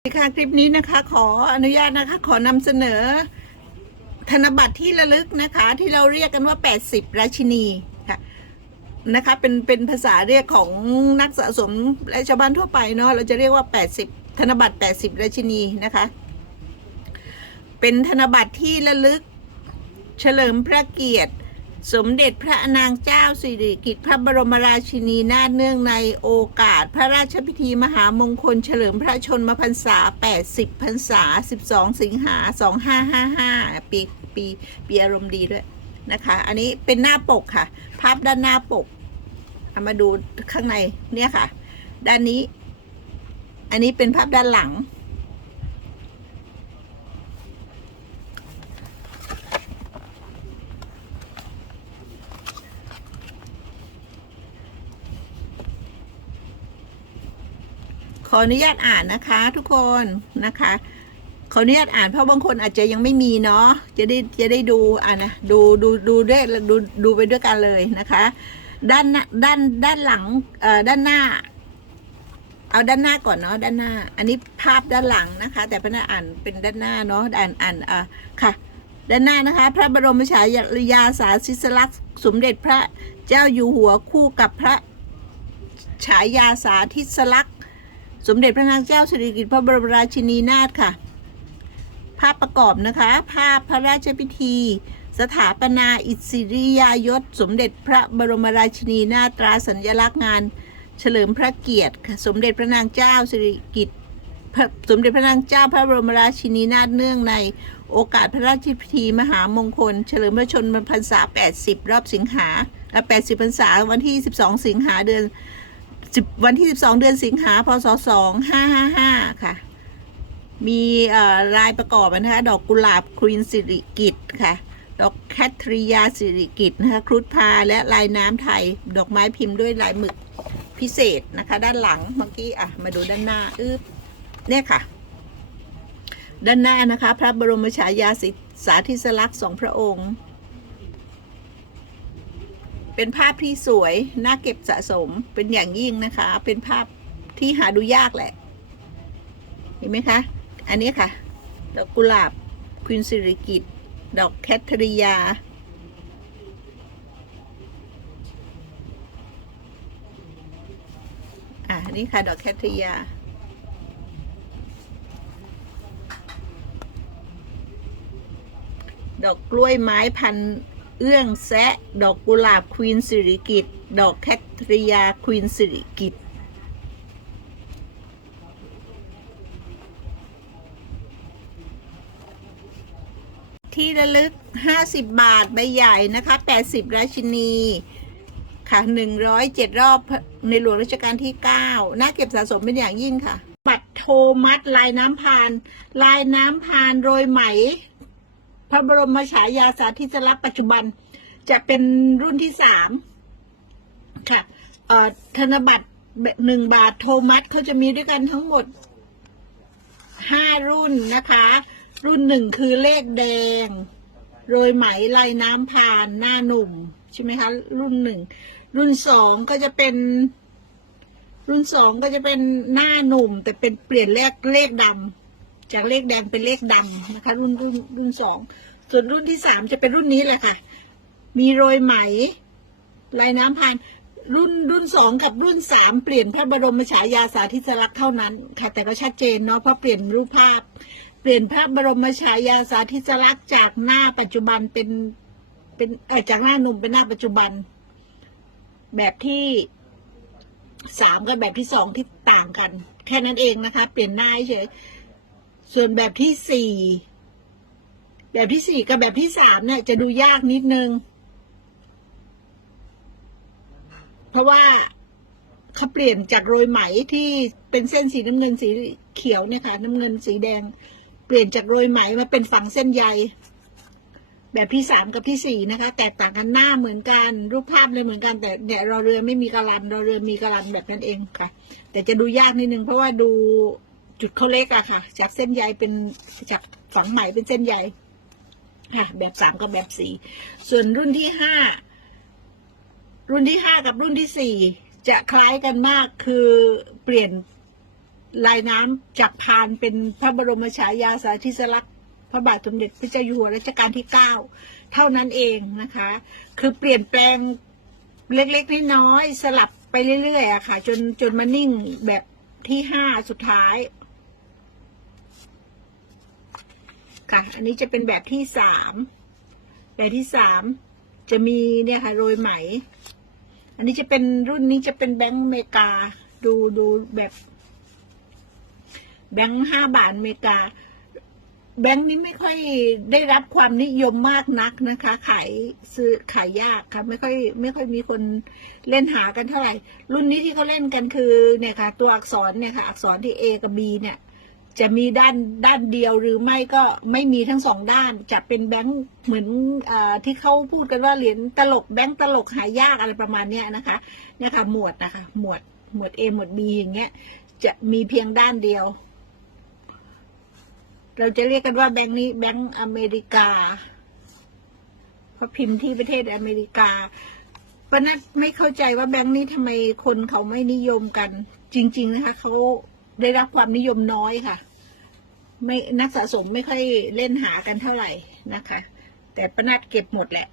สวัสดีค่ะคลิปนี้นะคะขออนุญาตนะคะ ขอนำเสนอ ธนบัตรที่ระลึกนะคะ ที่เราเรียกกันว่า 80 ราชินีค่ะนะคะเป็นเป็นภาษาเรียกของนักสะสมและชาวบ้านทั่วไปเนาะเราจะเรียกว่า 80 ธนบัตร 80 ราชินีนะคะ เป็นธนบัตรที่ระลึก เฉลิมพระเกียรติ สมเด็จพระนางเจ้าสิริกิติ์พระบรมราชินีนาถเนื่องในโอกาส พระราชพิธีมหามงคลเฉลิมพระชนมพรรษา 80 พรรษา 12 สิงหา 2555 ปีปีปีอารมณ์ดีด้วยนะคะ อันนี้เป็นหน้าปกค่ะ ภาพด้านหน้าปกเอามาดูข้างในเนี่ยค่ะ ด้านนี้ อันนี้เป็นภาพด้านหลัง ขออนุญาตอ่านนะคะทุกคนนะคะขออนุญาตอ่านเพราะบางคนอาจจะยังไม่มีเนาะจะได้จะได้ดูอ่านะดูดูดูด้วยดูดูไปด้วยกันเลยนะคะ ด้านด้านด้านหลังเอ่อด้านหน้า เอาด้านหน้าก่อนเนาะด้านหน้า อันนี้ภาพด้านหลังนะคะ แต่พนักอ่านเป็นด้านหน้าเนาะอ่านอ่านอ่าค่ะ ด้านหน้านะคะ พระบรมฉายาสาธิสลักษณ์สมเด็จพระเจ้าอยู่หัวคู่กับพระฉายาสาธิสลักษณ์ สมเด็จพระนางเจ้าสิริกิติ์พระบรมราชินีนาถค่ะ ภาพประกอบนะคะ ภาพพระราชพิธี สถาปนาอิสริยายศ สมเด็จพระบรมราชินีนาตราสัญลักษณ์งาน เฉลิมพระเกียรติสมเด็จพระนางเจ้าสิริกิติ์สมเด็จพระนางเจ้าพระบรมราชินีนาถเนื่องในโอกาสพระราชพิธีมหามงคล เฉลิมพระชนมพรรษา 80 รอบสิงหาและ80 พรรษาวันที่ 12 สิงหาเดือน วันที่12เดือนสิงหาพศ2555ค่ะ มีลายประกอบนะคะดอกกุหลาบควีนสิริกิตค่ะ ดอกแคทริยาสิริกิตนะคะครุฑพาและลายน้ำไทย ดอกไม้พิมพ์ด้วยลายหมึกพิเศษนะคะ ด้านหลังเมื่อกี้อะมาดูด้านหน้าอึ๊บเนี่ยค่ะ ด้านหน้านะคะ พระบรมฉายาสิสาธิสลักษณ์สองพระองค์ เป็นภาพที่สวยน่าเก็บสะสมเป็นอย่างยิ่งนะคะ เป็นภาพที่หาดูยากแหละ เห็นไหมคะ อันนี้ค่ะ ดอกกุหลาบควินสิริกิตดอกแคทริยา อะนี่ค่ะ ดอกแคทริยา ดอกกล้วยไม้พัน เอื้องแซะ ดอกกุหลาบควีนสิริกิตดอกแคทริยาควีนสิริกิตที่ระลึก 50 บาทใบใหญ่นะคะ 80 ราชินี ค่ะ 107 รอบในหลวงรัชกาลที่ 9 น่าเก็บสะสมเป็นอย่างยิ่งค่ะ บัตรโทมัสลายน้ำพาน ลายน้ำพานโรยไหม พระบรมฉายาสาธิสลักษณ์ปัจจุบัน จะเป็นรุ่นที่สามค่ะธนบัตรหนึ่งบาทโทมัสเขาจะมีด้วยกันทั้งหมดห้ารุ่นนะคะ รุ่นหนึ่งคือเลขแดง โรยไหมลายน้ำพานหน้าหนุ่ม ใช่ไหมคะ รุ่นหนึ่ง รุ่นสองก็จะเป็น รุ่นสองก็จะเป็นหน้าหนุ่ม แต่เป็นเปลี่ยนเลขเลขดำ จากเลขแดงเป็นเลขดำนะคะ รุ่นรุ่นรุ่นสองส่วนรุ่นที่สามจะเป็นรุ่นนี้แหละค่ะ มีโรยไหมลายน้ำพานรุ่นรุ่นสองกับรุ่นสามเปลี่ยนพระบรมฉายาสาธิสลักษณ์เท่านั้นค่ะ แต่ก็ชัดเจนเนาะเพราะเปลี่ยนรูปภาพ เปลี่ยนพระบรมฉายาสาธิสลักษณ์จากหน้าปัจจุบันเป็นเป็นเออจากหน้าหนุ่มเป็นหน้าปัจจุบัน แบบที่สามกับแบบที่สองที่ต่างกัน แค่นั้นเองนะคะ เปลี่ยนหน้าเฉย ส่วนแบบที่สี่ แบบที่สี่กับแบบที่สามเนี่ย จะดูยากนิดนึง เพราะว่าเขาเปลี่ยนจากโรยไหมที่เป็นเส้นสีน้ำเงินสีเขียวเนี่ยค่ะ น้ำเงินสีแดง เปลี่ยนจากโรยไหมมาเป็นฝังเส้นใย แบบที่สามกับที่สี่นะคะ แตกต่างกันหน้าเหมือนกัน รูปภาพเลยเหมือนกัน แต่เนี่ยเรอเรือไม่มีกระลันเรอเรือมีกระลันแบบนั้นเองค่ะ แต่จะดูยากนิดนึงเพราะว่าดู จุดเขาเล็กอะค่ะ จากเส้นใยเป็นจากฝังไหม่เป็นเส้นใยค่ะ แบบสามกับแบบสี่ส่วนรุ่นที่ห้ารุ่นที่ห้ากับรุ่นที่สี่จะคล้ายกันมากคือเปลี่ยนลายน้ำจากพานเป็นพระบรมฉายาสาธิสลักษณ์พระบาทสมเด็จพระเจ้าอยู่หัวรัชกาลที่เก้าเท่านั้นเองนะคะ คือเปลี่ยนแปลงเล็กๆน้อยๆสลับไปเรื่อยๆอะค่ะ จนจนมานิ่งแบบที่ห้าสุดท้าย ค่ะ อันนี้จะเป็นแบบที่สามแบบที่สามจะมีเนี่ยค่ะโรยไหม อันนี้จะเป็นรุ่นนี้จะเป็นแบงก์อเมริกา ดูดูแบบแบงค์ห้าบาทอเมริกา แบงค์นี้ไม่ค่อยได้รับความนิยมมากนักนะคะ ขายซื้อขายยากค่ะ ไม่ค่อยไม่ค่อยมีคนเล่นหากันเท่าไหร่ รุ่นนี้ที่เขาเล่นกันคือเนี่ยค่ะ ตัวอักษรเนี่ยค่ะ อักษรที่ A กับ B เนี่ย จะมีด้านด้านเดียวหรือไม่ก็ไม่มีทั้งสองด้าน จะเป็นแบงค์เหมือนอที่เขาพูดกันว่าเหรียญตลกแบงค์ตลกหายากอะไรประมาณเนี้ยนะคะเนี่ยค่ะหมวดนะคะ หมวดหมวด A หมวด B อย่างเงี้ย จะมีเพียงด้านเดียว เราจะเรียกกันว่าแบงค์นี้แบงค์อเมริกาเพราะพิมพ์ที่ประเทศอเมริกาปนัดไม่เข้าใจว่าแบงค์นี้ทำไมคนเขาไม่นิยมกัน จริง ๆ นะคะเขา ได้รับความนิยมน้อยค่ะ ไม่นักสะสมไม่ค่อยเล่นหากันเท่าไหร่นะคะ แต่ปนัดเก็บหมดแหละ